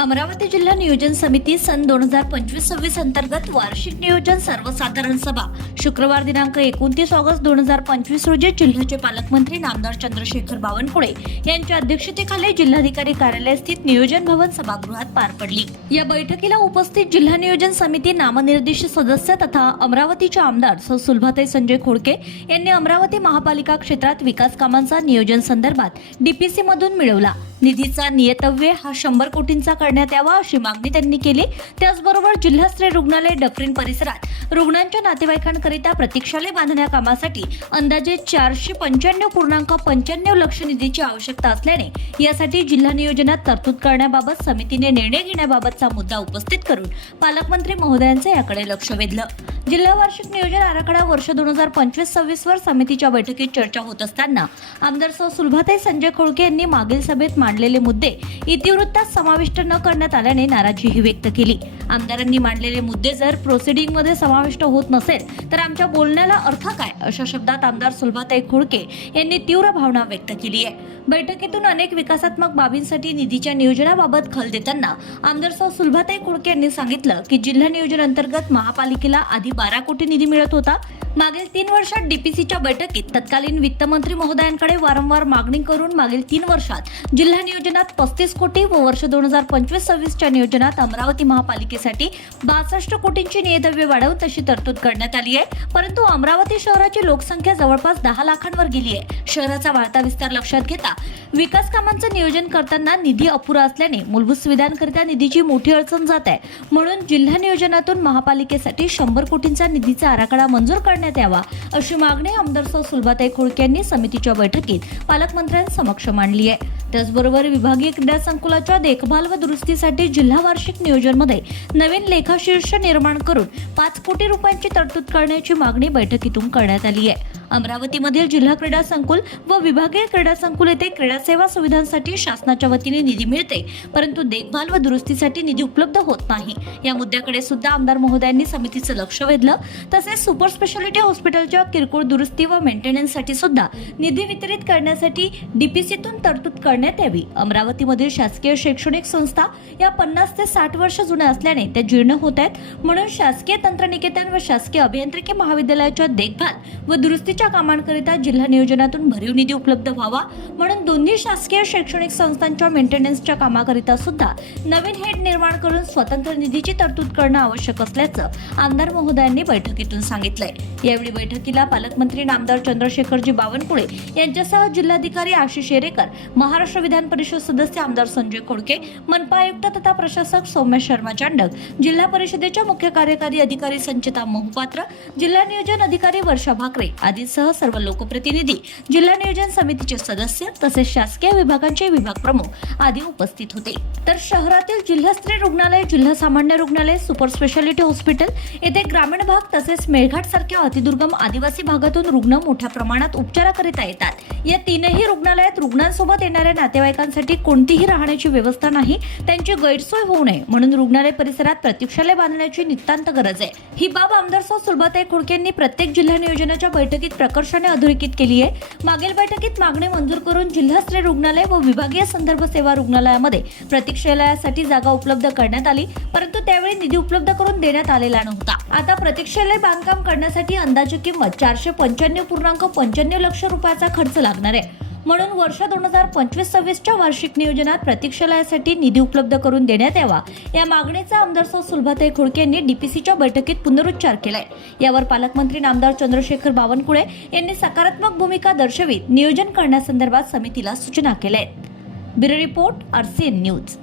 अमरावती जिल्हा नियोजन समिती सन दोन हजार पंचवीस सव्वीस अंतर्गत वार्षिक नियोजन सर्वसाधारण सभा. शुक्रवार दिनांक एकोणतीस ऑगस्ट दोन हजार पंचवीस रोजी जिल्ह्याचे पालकमंत्री नामदार चंद्रशेखर बावनकुळे यांच्या अध्यक्षतेखाली जिल्हाधिकारी कार्यालय स्थित नियोजन भवन सभागृहात पार पडली. या बैठकीला उपस्थित जिल्हा नियोजन समिती नामनिर्देशित सदस्य तथा अमरावतीचे आमदार सौ सुलभाताई संजय खोडके यांनी अमरावती महापालिका क्षेत्रात विकास कामांचा नियोजन संदर्भात डीपीसी मधून मिळवला. निधीचा नियतव्य हा शंभर कोटींचा करण्यात यावा अशी मागणी त्यांनी केली. त्याचबरोबर जिल्हास्तरीय रुग्णालय डफरीन परिसरात रुग्णांच्या नातेवाईकांकरिता प्रतीक्षालय बांधण्या कामासाठी अंदाजे चारशे पंच्याण्णव पूर्णांक पंच्याण्णव लक्ष निधीची आवश्यकता असल्याने यासाठी जिल्हा नियोजनात तरतूद करण्याबाबत समितीने निर्णय घेण्याबाबतचा मुद्दा उपस्थित करून पालकमंत्री महोदयांचे याकडे लक्ष वेधलं. जिल्हा वार्षिक नियोजन आराखडा वर्ष दोन हजार पंचवीस सव्वीस वर समितीच्या बैठकीत चर्चा होत असताना आमदार सौ सुलभाताई संजय खोळके यांनी मागील सभेत मांडलेले मुद्दे इतिवृत्तात समाविष्ट न करण्यात आल्याने नाराजीही व्यक्त केली. आमदारांनी मांडलेले मुद्दे जर प्रोसिडिंगमध्ये समाविष्ट होत नसेल तर आमच्या बोलण्याला अर्थ काय? अशा शब्दात आमदार सुलभाताई खोडके यांनी तीव्र भावना व्यक्त केली आहे. बैठकीतून अनेक विकासात्मक बाबींसाठी निधीच्या नियोजनाबाबत खल देताना आमदार सौ सुलभाताई खोडके यांनी सांगितलं की जिल्हा नियोजन अंतर्गत महापालिकेला आधी बारा कोटी निधी मिळत होता. मागील तीन वर्षात डीपीसीच्या बैठकीत तत्कालीन वित्तमंत्री महोदयांकडे वारंवार मागणी करून मागील तीन वर्षात जिल्हा नियोजनात पस्तीस कोटी व वर्ष दोन हजार पंचवीस सव्वीसच्या नियोजनात अमरावती महापालिकेसाठी बासष्ट कोटींची नियतव्य वाढवून तशी तरतूद करण्यात आली आहे. परंतु अमरावती शहराची लोकसंख्या जवळपास दहा लाखांवर गेली आहे. शहराचा वाढता विस्तार लक्षात घेता विकास कामांचं नियोजन करताना निधी अपुरा असल्याने मूलभूत सुविधांकरिता निधीची मोठी अडचण जात आहे. म्हणून जिल्हा नियोजनातून महापालिकेसाठी शंभर कोटींचा निधीचा आराखडा मंजूर करण्यात यावा अशी मागणी आमदार सौ सुलभाताई खोडके यांनी समितीच्या बैठकीत पालकमंत्र्यांसमक्ष मांडली आहे. त्याचबरोबर विभागीय क्रीडा संकुलाच्या देखभाल व दुरुस्तीसाठी जिल्हा वार्षिक नियोजनमध्ये नवीन लेखाशीर्ष निर्माण करून पाच कोटी रुपयांची तरतूद करण्याची मागणी बैठकीतून करण्यात आली आहे. अमरावतीमधील जिल्हा क्रीडा संकुल व विभागीय क्रीडा संकुल येथे क्रीडा सेवा सुविधांसाठी शासनाच्या वतीने निधी मिळते. परंतु देखभाल व दुरुस्तीसाठी निधी उपलब्ध होत नाही. या मुद्द्याकडे सुद्धा आमदार महोदयांनी समितीचं लक्ष वेधलं. तसेच सुपर स्पेशालिटी हॉस्पिटलच्या किरकोळ दुरुस्ती व मेंटेनन्ससाठी सुद्धा निधी वितरित करण्यासाठी डीपीसीतून तरतूद करण्यात यावी. अमरावतीमधील शासकीय शैक्षणिक संस्था या पन्नास ते साठ वर्ष जुन्या असल्याने त्या जीर्ण होत आहेत. म्हणून शासकीय तंत्रनिकेतन व शासकीय अभियांत्रिकी महाविद्यालयाच्या देखभाल व दुरुस्तीच्या कामांकरिता जिल्हा नियोजनातून भरीव निधी उपलब्ध व्हावा म्हणून दोन्ही शासकीय शैक्षणिक संस्थांच्या मेंटेनन्सच्या कामाकरिता सुद्धा नवीन हेड निर्माण करून स्वतंत्र निधीची तरतूद करणं आवश्यक असल्याचं आमदार महोदयांनी बैठकीतून सांगितलंय. यावेळी बैठकीला पालकमंत्री नामदार चंद्रशेखरजी बावनकुळे यांच्यासह जिल्हाधिकारी आशिष शेरेकर महाराष्ट्र विधान परिषद सदस्य आमदार संजय खोडके मनपा आयुक्त तथा प्रशासक सौम्य शर्मा चांडक जिल्हा परिषदेच्या मुख्य कार्यकारी अधिकारी संचिता मोहपात्र जिल्हा नियोजन अधिकारी वर्षा भाकरे आदींसह सर्व लोकप्रतिनिधी जिल्हा नियोजन समितीचे सदस्य तसेच शासकीय विभागांचे विभाग प्रमुख आदी उपस्थित होते. तर शहरातील जिल्हास्तरीय रुग्णालय जिल्हा सामान्य रुग्णालय सुपर स्पेशालिटी हॉस्पिटल येथे ग्रामीण भाग तसेच मेळघाट सारख्या अतिदुर्गम आदिवासी भागातून रुग्ण मोठ्या प्रमाणात उपचाराकरिता येतात. या तीनही रुग्णालयात रुग्णांसोबत येणाऱ्या नातेवाईकांसाठी कोणतीही राहण्याची व्यवस्था नाही त्यांची गैरसोय होऊ नये म्हणून रुग्णालय परिसरात प्रतीक्षालय बांधण्याची नितांत गरज आहे. ही बाब आमदार सौ सुलभाताई खोडके यांनी प्रत्येक जिल्हा नियोजनाच्या बैठकीत प्रकर्षाने अधोरेखित केली आहे. मागील बैठकीत मागणी मंजूर करून जिल्हास्तरीय रुग्णालय व विभागीय संदर्भ सेवा रुग्णालयामध्ये प्रतीक्षालयासाठी जागा उपलब्ध करण्यात आली परंतु त्यावेळी निधी उपलब्ध करून देण्यात आलेला नव्हता. आता प्रतीक्षालय बांधकाम करण्यासाठी अंदाजे किंमत चारशे पंच्याण्णव पूर्णांक पंच्याण्णव लक्ष रुपयाचा खर्च लागणार आहे. म्हणून वर्ष दोन हजार पंचवीस सव्वीसच्या वार्षिक नियोजनात प्रतीक्षालयासाठी निधी उपलब्ध करून देण्यात यावा. या मागणीचा आमदार सौ सुलभाताई खोडके यांनी डीपीसीच्या बैठकीत पुनरुच्चार केलाय. यावर पालकमंत्री नामदार चंद्रशेखर बावनकुळे यांनी सकारात्मक भूमिका दर्शवित नियोजन करण्यासंदर्भात समितीला सूचना केल्या आहेत ब्युरो रिपोर्ट आरसीएन न्यूज.